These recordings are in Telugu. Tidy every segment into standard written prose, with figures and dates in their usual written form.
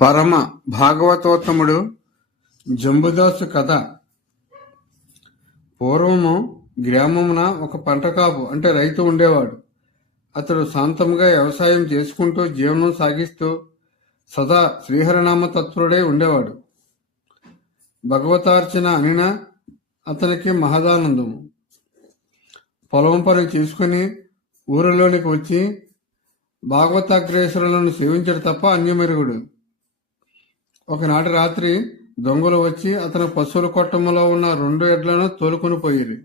పరమ భాగవతోత్తముడు జంబుదాసు కథ. పూర్వము గ్రామమున ఒక పంటకాపు అంటే రైతు ఉండేవాడు. అతడు శాంతంగా వ్యవసాయం చేసుకుంటూ జీవనం సాగిస్తూ సదా శ్రీహరినామ తత్పరుడై ఉండేవాడు. భగవతార్చన అనిన అతనికి మహదానందము. పొలం పని చేసుకుని ఊరిలోనికి వచ్చి భాగవతాగ్రేశ్వరులను సేవించడు తప్ప అన్యమెరుగుడు. ఒకనాటి రాత్రి దొంగలు వచ్చి అతని పశువుల కొట్టంలో ఉన్న 2 ఎడ్లను తోలుకొని పోయిరి.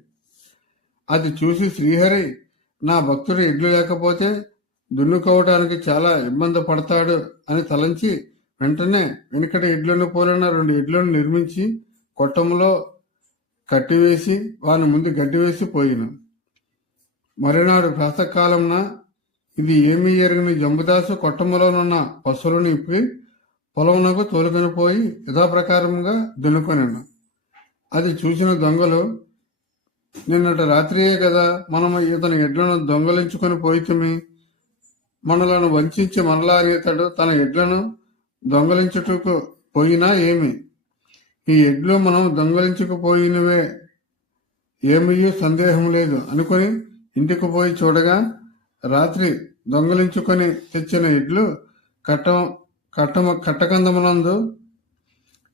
అది చూసి శ్రీహరి, నా భక్తుడు ఎడ్లు లేకపోతే దున్నుకోవటానికి చాలా ఇబ్బంది పడతాడు అని తలంచి వెంటనే వెనుకటి ఎడ్లను పోలిన 2 ఎడ్లను నిర్మించి కొట్టంలో కట్టివేసి వాని ముందు గడ్డివేసి పోయిను. మరునాడు ప్రాతకాలంన ఇది ఏమీ ఎరగని జంబుదాసు కొట్టంలోనున్న పశువులను ఇప్పి పొలమునకు తోలుకొని పోయి యథాప్రకారంగా దున్నుకొనిను. అది చూసిన దొంగలు, నిన్నటి రాత్రియే కదా మనము ఇతని ఎడ్లను దొంగలించుకొని పోయితమి, మనలను వంచి మనలా ఇతడు తన ఎడ్లను దొంగలించుటకు పోయినా ఏమి, ఈ ఎడ్లు మనం దొంగలించుకుపోయినవే, ఏమీ సందేహం లేదు అనుకుని ఇంటికి పోయి చూడగా రాత్రి దొంగలించుకొని తెచ్చిన ఎడ్లు కట్టకందమునందు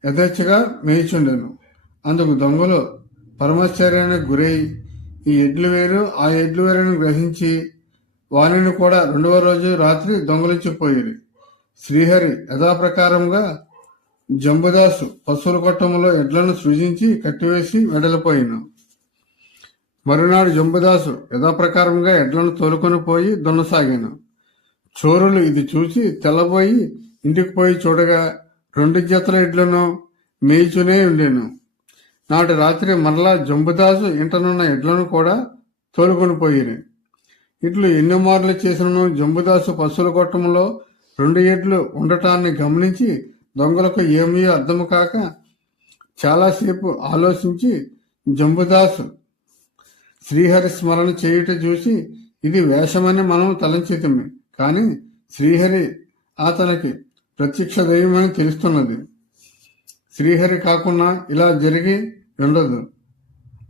యథేచ్ఛగా మేయిచుండెను. అందుకు దొంగలు పరమాశ్చర్యానికి గురై ఈ ఎడ్లు వేరు ఆ ఎడ్లు వేరని గ్రహించి వానిని కూడా 2వ రోజు రాత్రి దొంగలించిపోయేది. శ్రీహరి యథాప్రకారంగా జంబుదాసు పశువుల కొట్టములో ఎడ్లను సృజించి కట్టివేసి వెడలిపోయిను. మరునాడు జంబుదాసు యథాప్రకారంగా ఎడ్లను తోలుకొని పోయి దున్నసాగాను. చోరులు ఇది చూసి తెల్లబోయి ఇంటికి పోయి చూడగా 2 జతల ఎడ్లను మేయిచునే ఉండేను. నాటి రాత్రి మరలా జంబుదాసు ఇంటనున్న ఎడ్లను కూడా తోలుకొని పోయిరి. ఇట్లు ఎన్నో మార్లు చేసినను జంబుదాసు పశువుల కొట్టంలో 2 ఎడ్లు ఉండటాన్ని గమనించి దొంగలకు ఏమీ అర్థము కాక చాలాసేపు ఆలోచించి జంబుదాసు శ్రీహరి స్మరణ చేయుట చూసి ఇది వేషమని మనం తలంచితమే, కాని శ్రీహరి అతనికి ప్రత్యక్ష దైవమని తెలుస్తున్నది. శ్రీహరి కాకుండా ఇలా జరిగి ఉండదు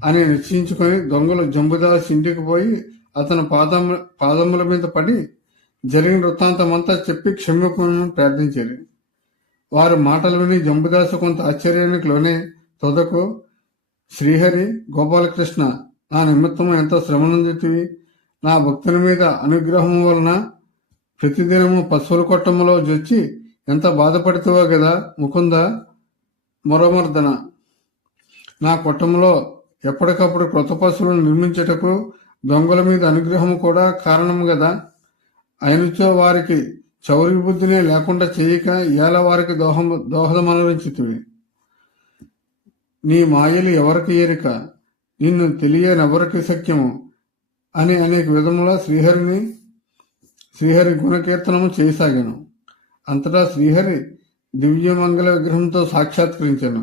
అని నిశ్చయించుకొని దొంగలు జంబుదాస్ ఇంటికి పోయి అతని పాదముల మీద పడి జరిగిన వృత్తాంతమంతా చెప్పి క్షమాపణను ప్రార్థించారు. వారి మాటలు విని జంబుదాసు కొంత ఆశ్చర్యానికి లోనే తొదకు, శ్రీహరి, గోపాలకృష్ణ, నా నిమిత్తము ఎంతో శ్రమనందుతివి, నా భక్తుని మీద అనుగ్రహము వలన ప్రతిదినము పశువుల కొట్టములో జొచ్చి ఎంత బాధపడుతావో గదా ముకుంద మొరమర్దన. నా కొట్టంలో ఎప్పటికప్పుడు క్రొత్త పశువులను నిర్మించుటకు దొంగల మీద అనుగ్రహం కూడా కారణం గదా. అయినచో వారికి చౌరి బుద్ధినే లేకుండా చేయక ఏలా వారికి దోహదమనరించితివి. నీ మాయలు ఎవరికి ఎరిక, నిన్ను తెలియనెవరికి సఖ్యము అని అనేక విధముల శ్రీహరి గుణకీర్తనము చేయసాగాను. అంతటా శ్రీహరి దివ్యమంగళ విగ్రహంతో సాక్షాత్కరించాను.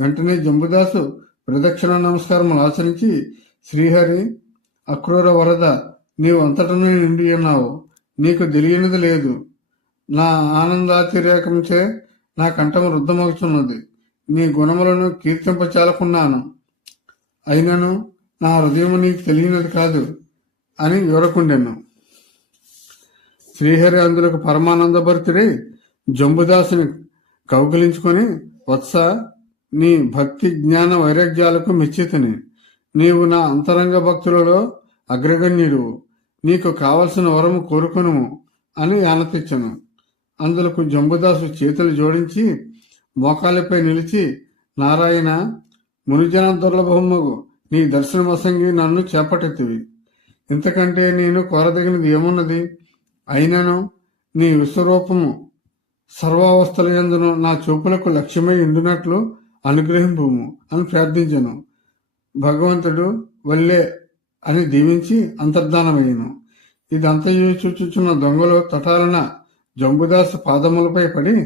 వెంటనే జంబుదాసు ప్రదక్షిణ నమస్కారములు ఆచరించి, శ్రీహరి, అక్రూర వరద, నీవు అంతటనే నిండి ఉన్నావు, నీకు తెలియనిది లేదు. నా ఆనందాతిరేకంచే నా కంఠము రుద్ధమవుతున్నది. నీ గుణములను కీర్తింపచాలకున్నాను, అయినను నా హృదయము నీకు తెలియనిది కాదు అని వివరకుండెను. శ్రీహరి అందులకు పరమానందభరితుడై జంబుదాసుని కౌగిలించుకొని, వత్స, నీ భక్తి జ్ఞాన వైరాగ్యాలకు మెచ్చితిని. నీవు నా అంతరంగ భక్తులలో అగ్రగణ్యుడువు, నీకు కావలసిన వరము కోరుకొనుము అని ఆనతిచ్చను. అందులకు జంబుదాసు చేతులు జోడించి మోకాలిపై నిలిచి, నారాయణ, మునిజన దుర్లభమగు నీ దర్శనమసంగి నన్ను చేపట్టెత్తివి. ఇంతకంటే నేను కోరదగినది ఏమున్నది? అయినను నీ విశ్వరూపము సర్వావస్థలయందును నా చూపులకు లక్ష్యమై ఉండినట్లు అనుగ్రహింపుము అని ప్రార్థించను. భగవంతుడు వల్లే అని దీవించి అంతర్ధానమయ్యను. ఇదంతయు చూచుచున్న దొంగలు తటాలన జంబుదాసు పాదములపై పడి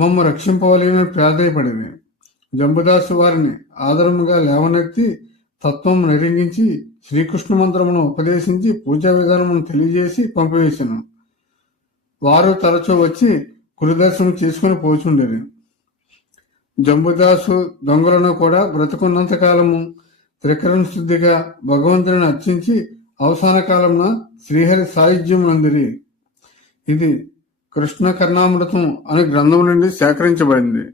మమ్మ రక్షింపవలేని ప్రాధేయపడింది. జంబుదాసు వారిని ఆదరముగా లేవనెత్తి తత్వం నెరింగించి శ్రీకృష్ణ మంత్రమును ఉపదేశించి పూజా విధానమును తెలియజేసి పంపివేశాను. వారు తరచూ వచ్చి పురిదర్శనం చేసుకుని పోచుండేది. జంబుదాసు దొంగలను కూడా బ్రతుకున్నంత కాలము త్రికరణ శుద్ధిగా భగవంతుని అర్చించి అవసాన కాలంలో శ్రీహరి సాయుధ్యం నందిరి. ఇది కృష్ణ కర్ణామృతం అనే గ్రంథం నుండి సేకరించబడింది.